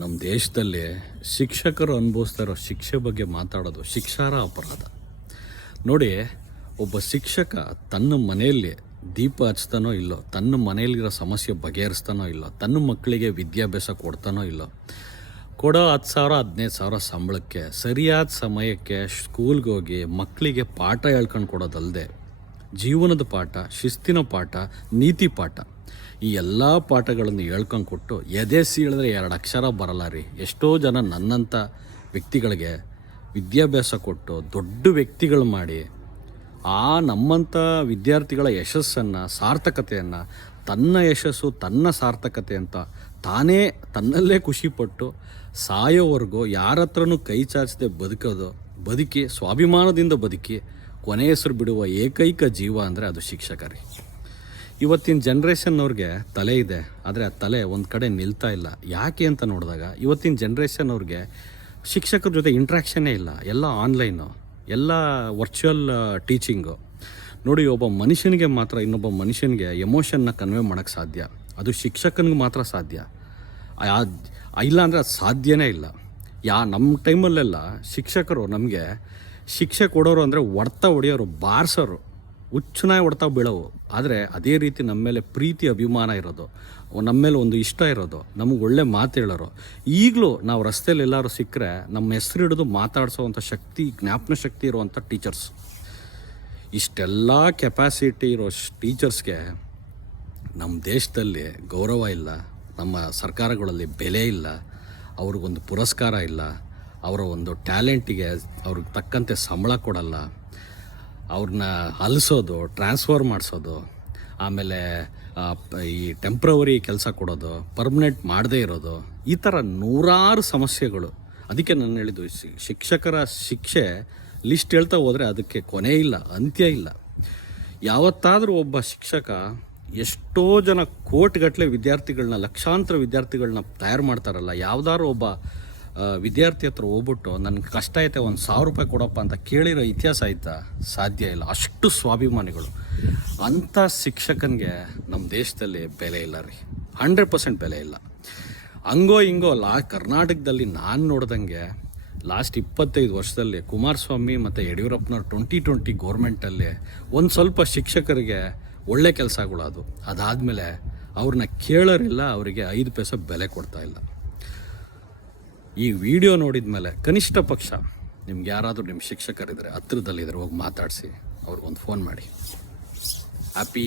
ನಮ್ಮ ದೇಶದಲ್ಲಿ ಶಿಕ್ಷಕರು ಅನುಭವಿಸ್ತಾ ಇರೋ ಶಿಕ್ಷೆ ಬಗ್ಗೆ ಮಾತಾಡೋದು ಶಿಕ್ಷಾರ್ಹ ಅಪರಾಧ. ನೋಡಿ, ಒಬ್ಬ ಶಿಕ್ಷಕ ತನ್ನ ಮನೆಯಲ್ಲಿ ದೀಪ ಹಚ್ತಾನೋ ಇಲ್ಲೋ, ತನ್ನ ಮನೆಯಲ್ಲಿರೋ ಸಮಸ್ಯೆ ಬಗೆಹರಿಸ್ತಾನೋ ಇಲ್ಲೋ, ತನ್ನ ಮಕ್ಕಳಿಗೆ ವಿದ್ಯಾಭ್ಯಾಸ ಕೊಡ್ತಾನೋ ಇಲ್ಲೋ, ಕೊಡೋ 10,000 15,000 ಸಂಬಳಕ್ಕೆ ಸರಿಯಾದ ಸಮಯಕ್ಕೆ ಸ್ಕೂಲ್ಗೆ ಹೋಗಿ ಮಕ್ಕಳಿಗೆ ಪಾಠ ಹೇಳ್ಕೊಂಡು ಕೊಡೋದಲ್ಲದೆ ಜೀವನದ ಪಾಠ, ಶಿಸ್ತಿನ ಪಾಠ, ನೀತಿ ಪಾಠ, ಈ ಎಲ್ಲ ಪಾಠಗಳನ್ನು ಹೇಳ್ಕೊಂಡು ಕೊಟ್ಟು ಎದೆಸಿ ಹೇಳಿದ್ರೆ 2 ಅಕ್ಷರ ಬರಲ್ಲ ರೀ. ಎಷ್ಟೋ ಜನ ನನ್ನಂಥ ವ್ಯಕ್ತಿಗಳಿಗೆ ವಿದ್ಯಾಭ್ಯಾಸ ಕೊಟ್ಟು ದೊಡ್ಡ ವ್ಯಕ್ತಿಗಳು ಮಾಡಿ ನಮ್ಮಂಥ ವಿದ್ಯಾರ್ಥಿಗಳ ಯಶಸ್ಸನ್ನು, ಸಾರ್ಥಕತೆಯನ್ನು, ತನ್ನ ಯಶಸ್ಸು ತನ್ನ ಸಾರ್ಥಕತೆ ಅಂತ ತಾನೇ ತನ್ನಲ್ಲೇ ಖುಷಿಪಟ್ಟು ಸಾಯೋವರೆಗೂ ಯಾರ ಹತ್ರನೂ ಕೈ ಚಾಚದೆ ಬದುಕಿ ಸ್ವಾಭಿಮಾನದಿಂದ ಬದುಕಿ ಕೊನೆ ಹೆಸರು ಬಿಡುವ ಏಕೈಕ ಜೀವ ಅಂದರೆ ಅದು ಶಿಕ್ಷಕ ರೀ. ಇವತ್ತಿನ ಜನ್ರೇಷನ್ನವ್ರಿಗೆ ತಲೆ ಇದೆ, ಆದರೆ ಆ ತಲೆ ಒಂದು ಕಡೆ ನಿಲ್ತಾ ಇಲ್ಲ. ಯಾಕೆ ಅಂತ ನೋಡಿದಾಗ ಇವತ್ತಿನ ಜನ್ರೇಷನ್ನವ್ರಿಗೆ ಶಿಕ್ಷಕರ ಜೊತೆ ಇಂಟ್ರ್ಯಾಕ್ಷನ್ನೇ ಇಲ್ಲ. ಎಲ್ಲ ಆನ್ಲೈನು, ಎಲ್ಲ ವರ್ಚುವಲ್ ಟೀಚಿಂಗು. ನೋಡಿ, ಒಬ್ಬ ಮನುಷ್ಯನಿಗೆ ಮಾತ್ರ ಇನ್ನೊಬ್ಬ ಮನುಷ್ಯನಿಗೆ ಎಮೋಷನ್ನ ಕನ್ವೆ ಮಾಡೋಕ್ಕೆ ಸಾಧ್ಯ. ಅದು ಶಿಕ್ಷಕನಿಗೆ ಮಾತ್ರ ಸಾಧ್ಯ. ಇಲ್ಲ ಅಂದರೆ ಅದು ಸಾಧ್ಯನೇ ಇಲ್ಲ. ನಮ್ಮ ಟೈಮಲ್ಲೆಲ್ಲ ಶಿಕ್ಷಕರು ನಮಗೆ ಶಿಕ್ಷೆ ಕೊಡೋರು ಅಂದರೆ ಹೊಡೆಯೋರು, ಬಾರಿಸೋರು, ಹುಚ್ಚನಾಗಿ ಹೊಡ್ತಾ ಬೀಳೋವು. ಆದರೆ ಅದೇ ರೀತಿ ನಮ್ಮ ಮೇಲೆ ಪ್ರೀತಿ ಅಭಿಮಾನ ಇರೋದು, ನಮ್ಮ ಮೇಲೆ ಒಂದು ಇಷ್ಟ ಇರೋದು, ನಮಗೆ ಒಳ್ಳೆ ಮಾತು ಹೇಳೋರು. ಈಗಲೂ ನಾವು ರಸ್ತೆಯಲ್ಲಿ ಎಲ್ಲರೂ ಸಿಕ್ಕರೆ ನಮ್ಮ ಹೆಸರು ಹಿಡಿದು ಮಾತಾಡಿಸೋವಂಥ ಶಕ್ತಿ, ಜ್ಞಾಪನ ಶಕ್ತಿ ಇರುವಂಥ ಟೀಚರ್ಸ್. ಇಷ್ಟೆಲ್ಲ ಕೆಪಾಸಿಟಿ ಇರೋ ಟೀಚರ್ಸ್ಗೆ ನಮ್ಮ ದೇಶದಲ್ಲಿ ಗೌರವ ಇಲ್ಲ, ನಮ್ಮ ಸರ್ಕಾರಗಳಲ್ಲಿ ಬೆಲೆ ಇಲ್ಲ, ಅವ್ರಿಗೊಂದು ಪುರಸ್ಕಾರ ಇಲ್ಲ, ಅವರ ಒಂದು ಟ್ಯಾಲೆಂಟಿಗೆ ಅವ್ರಿಗೆ ತಕ್ಕಂತೆ ಸಂಬಳ ಕೊಡಲ್ಲ, ಅವ್ರನ್ನ ಅಲಿಸೋದು, ಟ್ರಾನ್ಸ್ಫರ್ ಮಾಡಿಸೋದು, ಆಮೇಲೆ ಈ ಟೆಂಪ್ರವರಿ ಕೆಲಸ ಕೊಡೋದು, ಪರ್ಮನೆಂಟ್ ಮಾಡದೇ ಇರೋದು, ಈ ಥರ ನೂರಾರು ಸಮಸ್ಯೆಗಳು. ಅದಕ್ಕೆ ನಾನು ಹೇಳಿದ್ದು, ಶಿಕ್ಷಕರ ಶಿಕ್ಷೆ ಲಿಸ್ಟ್ ಹೇಳ್ತಾ ಹೋದರೆ ಅದಕ್ಕೆ ಕೊನೆ ಇಲ್ಲ, ಅಂತ್ಯ ಇಲ್ಲ. ಯಾವತ್ತಾದರೂ ಒಬ್ಬ ಶಿಕ್ಷಕ ಎಷ್ಟೋ ಜನ ಕೋಟಿಗಟ್ಟಲೆ ವಿದ್ಯಾರ್ಥಿಗಳನ್ನ, ಲಕ್ಷಾಂತರ ವಿದ್ಯಾರ್ಥಿಗಳನ್ನ ತಯಾರು ಮಾಡ್ತಾರಲ್ಲ, ಯಾವುದಾದ್ರು ಒಬ್ಬ ವಿದ್ಯಾರ್ಥಿ ಹತ್ರ ಹೋಗ್ಬಿಟ್ಟು ನನಗೆ ಕಷ್ಟ ಐತೆ 1,000 ರೂಪಾಯಿ ಕೊಡಪ್ಪ ಅಂತ ಕೇಳಿರೋ ಇತಿಹಾಸ ಆಯ್ತಾ? ಸಾಧ್ಯ ಇಲ್ಲ. ಅಷ್ಟು ಸ್ವಾಭಿಮಾನಿಗಳು. ಅಂಥ ಶಿಕ್ಷಕನಿಗೆ ನಮ್ಮ ದೇಶದಲ್ಲಿ ಬೆಲೆ ಇಲ್ಲ ರೀ, 100% ಬೆಲೆ ಇಲ್ಲ. ಹಂಗೋ ಹಿಂಗೋ ಕರ್ನಾಟಕದಲ್ಲಿ ನಾನು ನೋಡ್ದಂಗೆ ಲಾಸ್ಟ್ 25 ವರ್ಷದಲ್ಲಿ ಕುಮಾರಸ್ವಾಮಿ ಮತ್ತು ಯಡಿಯೂರಪ್ಪನವ್ರ 2020 ಗೌರ್ಮೆಂಟಲ್ಲಿ ಒಂದು ಸ್ವಲ್ಪ ಶಿಕ್ಷಕರಿಗೆ ಒಳ್ಳೆ ಕೆಲಸಗಳು ಅದಾದಮೇಲೆ ಅವ್ರನ್ನ ಕೇಳೋರಿಲ್ಲ, ಅವರಿಗೆ 5 ಪೈಸೆ ಬೆಲೆ ಕೊಡ್ತಾ ಇಲ್ಲ. ಈ ವಿಡಿಯೋ ನೋಡಿದ ಮೇಲೆ ಕನಿಷ್ಠ ಪಕ್ಷ ನಿಮ್ಗೆ ಯಾರಾದರೂ ನಿಮ್ಮ ಶಿಕ್ಷಕರಿದ್ದರೆ, ಹತ್ರದಲ್ಲಿದ್ದರೆ ಹೋಗಿ ಮಾತಾಡಿಸಿ, ಅವ್ರಿಗೊಂದು ಫೋನ್ ಮಾಡಿ. ಹ್ಯಾಪಿ